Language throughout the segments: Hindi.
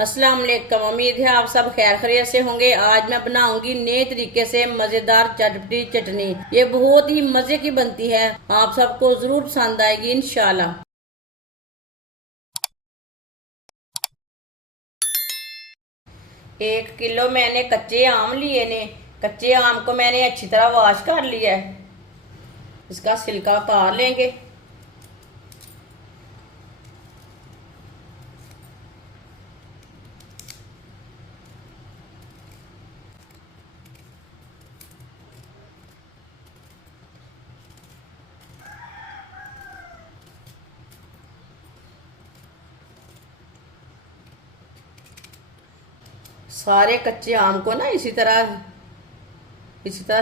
अस्सलाम वालेकुम। उम्मीद है आप सब खैर खैरियत से होंगे। आज मैं बनाऊंगी नए तरीके से मजेदार चटपटी चटनी। ये बहुत ही मजे की बनती है, आप सबको जरूर पसंद आएगी इंशाल्लाह। 1 किलो मैंने कच्चे आम लिए ने। कच्चे आम को मैंने अच्छी तरह वॉश कर लिया है। इसका छिलका उतार लेंगे। सारे कच्चे आम को ना इसी तरह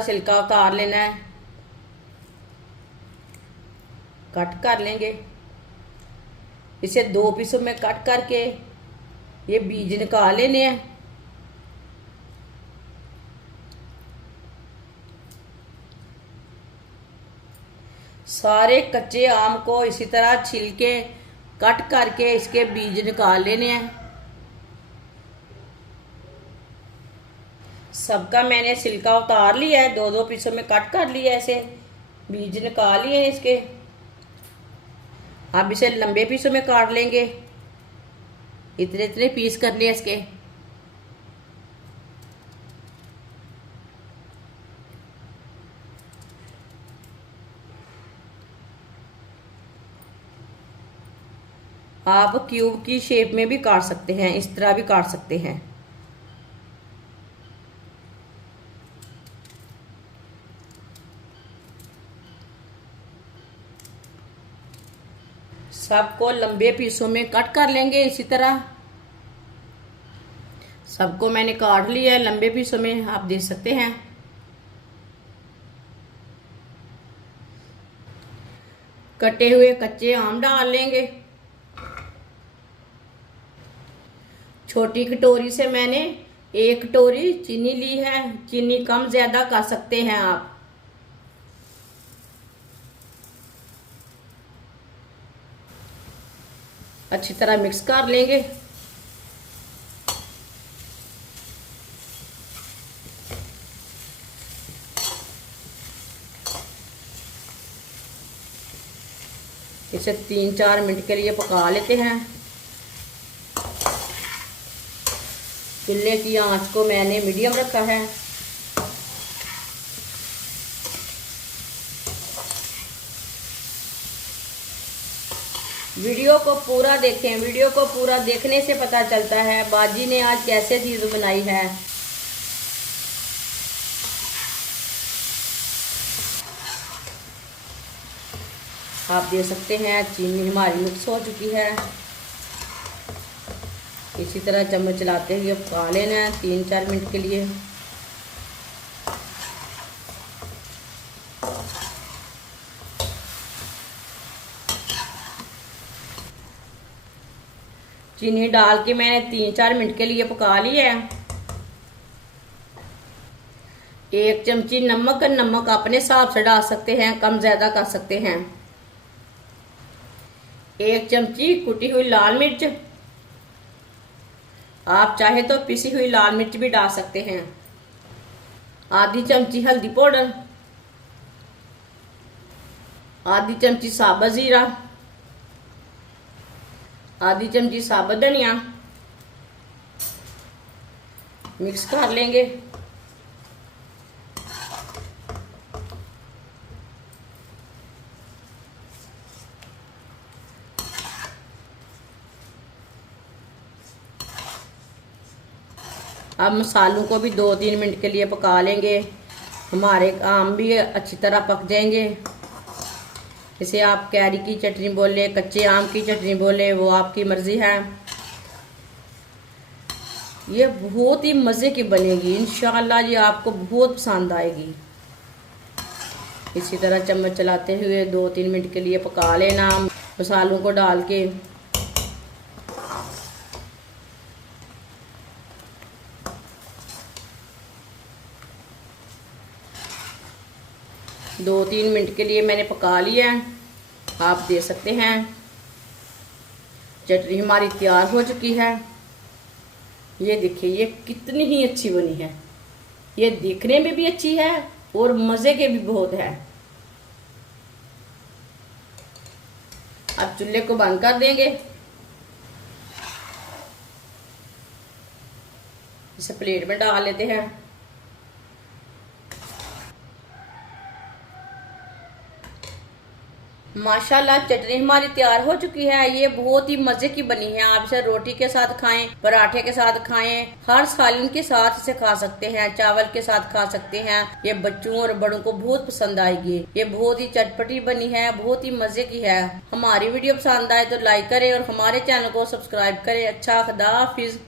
छिलका उतार लेना है, कट कर लेंगे। इसे 2 पीसों में कट करके ये बीज निकाल लेने हैं। सारे कच्चे आम को इसी तरह छील के कट करके इसके बीज निकाल लेने हैं। सबका मैंने छिलका उतार लिया है, 2-2 पीसों में कट कर लिया है। इसे बीज निकाल लिए हैं इसके। अब इसे लंबे पीसों में काट लेंगे। इतने इतने पीस कर लिए इसके। आप क्यूब की शेप में भी काट सकते हैं, इस तरह भी काट सकते हैं। सबको लंबे पीसों में कट कर लेंगे इसी तरह। सबको मैंने काट लिया है लंबे पीसों में, आप देख सकते हैं। कटे हुए कच्चे आम डाल लेंगे। छोटी कटोरी से मैंने 1 कटोरी चीनी ली है। चीनी कम ज्यादा कर सकते हैं आप। अच्छी तरह मिक्स कर लेंगे। इसे 3-4 मिनट के लिए पका लेते हैं। चूल्हे की आंच को मैंने मीडियम रखा है। वीडियो को पूरा देखें। वीडियो को पूरा देखने से पता चलता है बाजी ने आज कैसे चीज बनाई है। आप देख सकते हैं चीनी हमारी मिक्स हो चुकी है। इसी तरह चम्मच चलाते हुए पका लेना है 3-4 मिनट के लिए। चीनी डाल के मैंने 3-4 मिनट के लिए पका लिया है। 1 चमची नमक, नमक अपने हिसाब से डाल सकते हैं, कम ज्यादा कर सकते हैं। 1 चमची कुटी हुई लाल मिर्च, आप चाहे तो पिसी हुई लाल मिर्च भी डाल सकते हैं। आधी चमची हल्दी पाउडर, आधी चमची साबुत जीरा, आधी चमची साबुत धनिया। मिक्स कर लेंगे। अब मसालों को भी 2-3 मिनट के लिए पका लेंगे। हमारे आम भी अच्छी तरह पक जाएंगे। इसे आप कैरी की चटनी बोले, कच्चे आम की चटनी बोले, वो आपकी मर्जी है। ये बहुत ही मज़े की बनेगी इंशाल्लाह। ये आपको बहुत पसंद आएगी। इसी तरह चम्मच चलाते हुए 2-3 मिनट के लिए पका लेना मसालों को डाल के। दो 3 मिनट के लिए मैंने पका लिया है। आप देख सकते हैं चटनी हमारी तैयार हो चुकी है। ये देखिए ये कितनी ही अच्छी बनी है। ये दिखने में भी अच्छी है और मजे के भी बहुत है। अब चूल्हे को बंद कर देंगे। इसे प्लेट में डाल लेते हैं। माशाल्लाह चटनी हमारी तैयार हो चुकी है। ये बहुत ही मजे की बनी है। आप इसे रोटी के साथ खाएं, पराठे के साथ खाएं, हर सालन के साथ इसे खा सकते हैं, चावल के साथ खा सकते हैं। ये बच्चों और बड़ों को बहुत पसंद आएगी। ये बहुत ही चटपटी बनी है, बहुत ही मजे की है। हमारी वीडियो पसंद आए तो लाइक करें और हमारे चैनल को सब्सक्राइब करें। अच्छा, खुदा हाफिज।